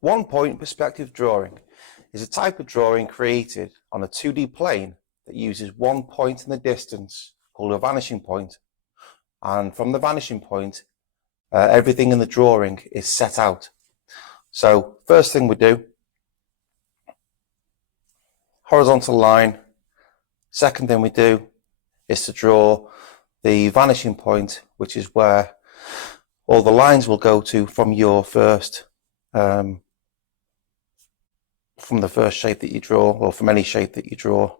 One-point perspective drawing is a type of drawing created on a 2D plane that uses one point in the distance called a vanishing point, and from the vanishing point everything in the drawing is set out. So first thing we do, horizontal line. Second thing we do is to draw the vanishing point, which is where all the lines will go to from your first from the first shape that you draw, or from any shape that you draw.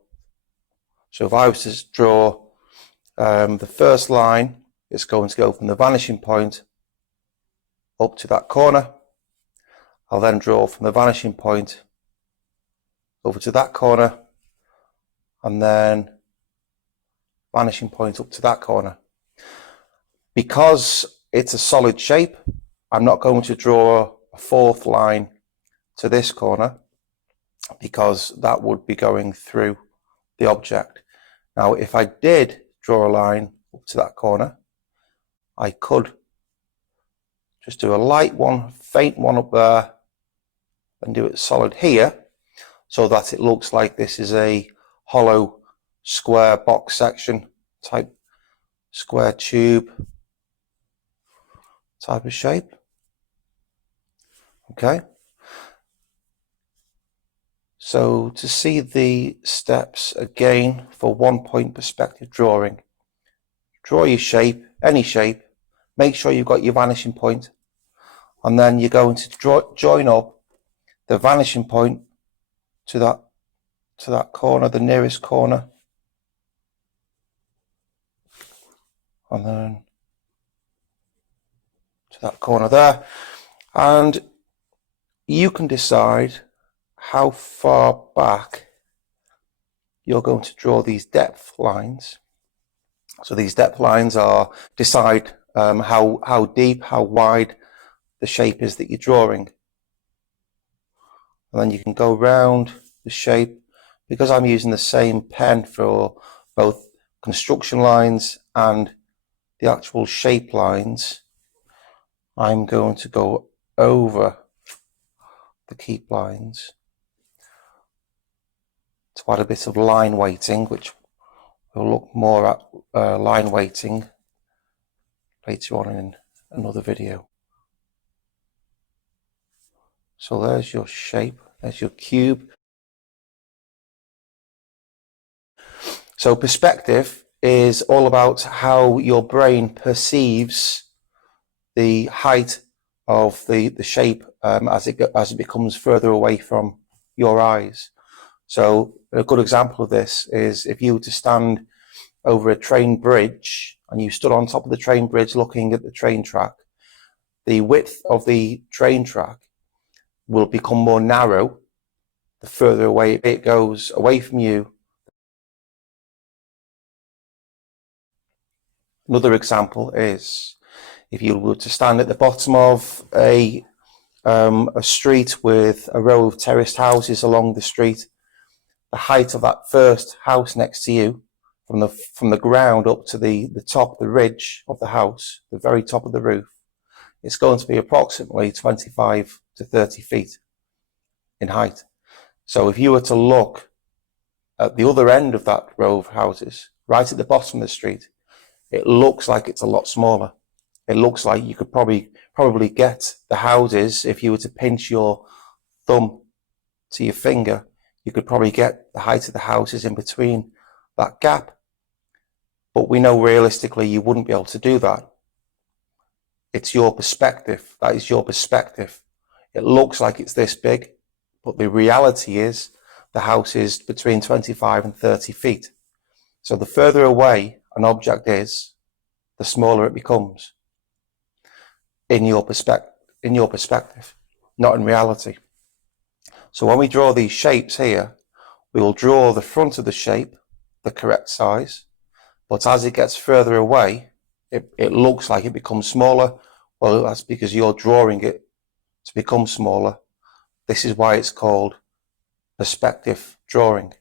So if I was to draw the first line, it's going to go from the vanishing point up to that corner. I'll then draw from the vanishing point over to that corner, and then vanishing point up to that corner. Because it's a solid shape, I'm not going to draw a fourth line to this corner, because that would be going through the object. Now, if I did draw a line up to that corner, I could just do a light one, faint one up there, and do it solid here, so that it looks like this is a hollow square box section type, square tube type of shape. Okay. So to see the steps again for one-point perspective drawing, draw your shape, any shape, make sure you've got your vanishing point, and then you're going to join up the vanishing point to that corner, the nearest corner, and then to that corner there, and you can decide how far back you're going to draw these depth lines. So these depth lines decide how deep, how wide the shape is that you're drawing. And then you can go round the shape. Because I'm using the same pen for both construction lines and the actual shape lines, I'm going to go over the keep lines to add a bit of line weighting, which we'll look more at line weighting later on in another video. So there's your shape, there's your cube. So perspective is all about how your brain perceives the height of the shape as it becomes further away from your eyes. So a good example of this is if you were to stand over a train bridge and you stood on top of the train bridge looking at the train track, the width of the train track will become more narrow the further away it goes away from you. Another example is if you were to stand at the bottom of a street with a row of terraced houses along the street, the height of that first house next to you, from the ground up to the top, the ridge of the house, the very top of the roof, it's going to be approximately 25 to 30 feet in height. So if you were to look at the other end of that row of houses, right at the bottom of the street, it looks like it's a lot smaller. It looks like you could probably get the houses, if you were to pinch your thumb to your finger, you could probably get the height of the houses in between that gap. But we know realistically you wouldn't be able to do that. It's your perspective. That is your perspective. It looks like it's this big, but the reality is the house is between 25 and 30 feet. So the further away an object is, the smaller it becomes in your perspective, not in reality. So when we draw these shapes here, we will draw the front of the shape the correct size, but as it gets further away, it looks like it becomes smaller. Well, that's because you're drawing it to become smaller. This is why it's called perspective drawing.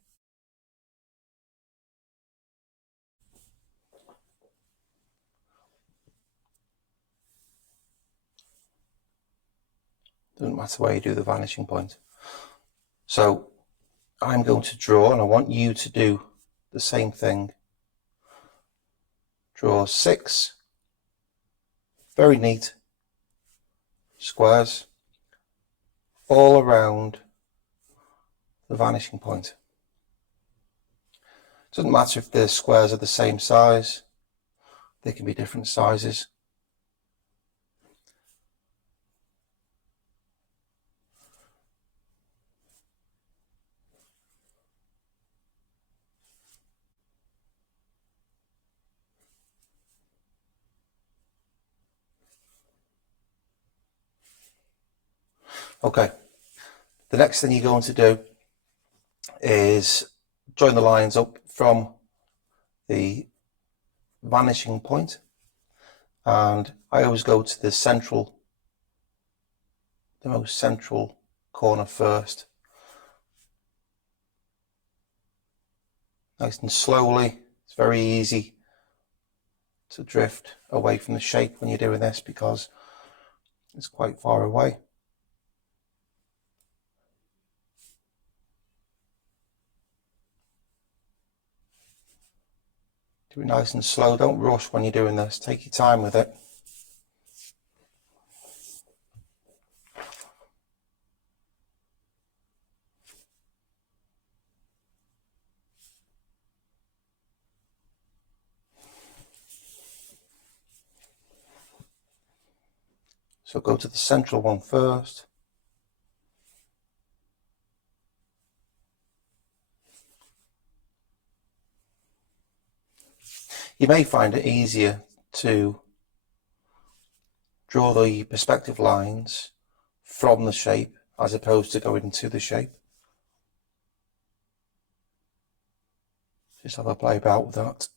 Doesn't matter where you do the vanishing point. So I'm going to draw, and I want you to do the same thing. Draw 6 very neat squares all around the vanishing point. It doesn't matter if the squares are the same size, they can be different sizes. Okay, the next thing you're going to do is join the lines up from the vanishing point, and I always go to the most central corner first. Nice and slowly. It's very easy to drift away from the shape when you're doing this because it's quite far away. Do it nice and slow. Don't rush when you're doing this. Take your time with it. So go to the central one first. You may find it easier to draw the perspective lines from the shape as opposed to going into the shape. Just have a play about with that.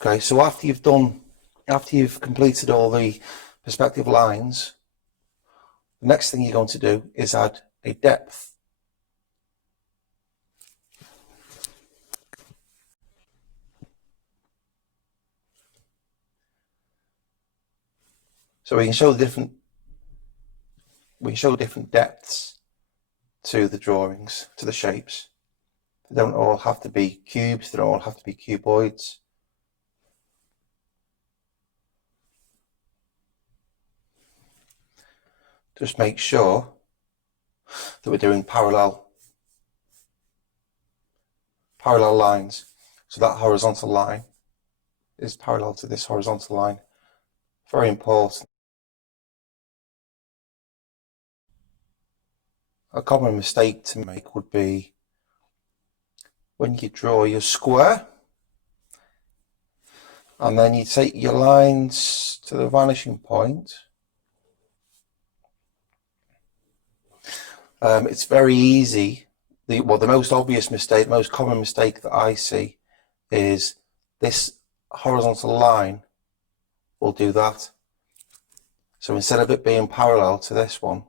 Okay, so after you've completed all the perspective lines, the next thing you're going to do is add a depth. So we can show different depths to the drawings, to the shapes. They don't all have to be cubes, they don't all have to be cuboids. Just make sure that we're doing parallel lines. So that horizontal line is parallel to this horizontal line. Very important. A common mistake to make would be when you draw your square and then you take your lines to the vanishing point. It's very easy. The most obvious mistake, the most common mistake that I see is this horizontal line will do that. So instead of it being parallel to this one,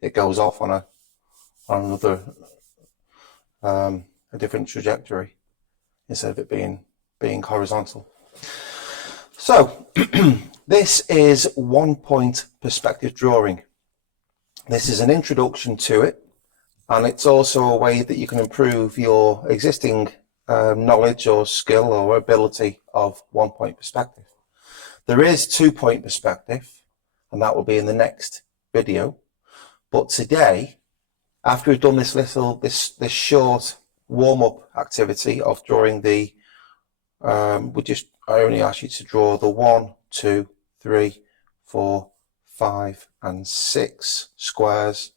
it goes off on another, a different trajectory instead of it being horizontal. So this is 1 point perspective drawing. This is an introduction to it, and it's also a way that you can improve your existing knowledge or skill or ability of 1 point perspective. There is 2 point perspective, and that will be in the next video. But today, after we've done this short warm-up activity of drawing the, I only ask you to draw the 1, 2, 3, 4, 5 and 6 squares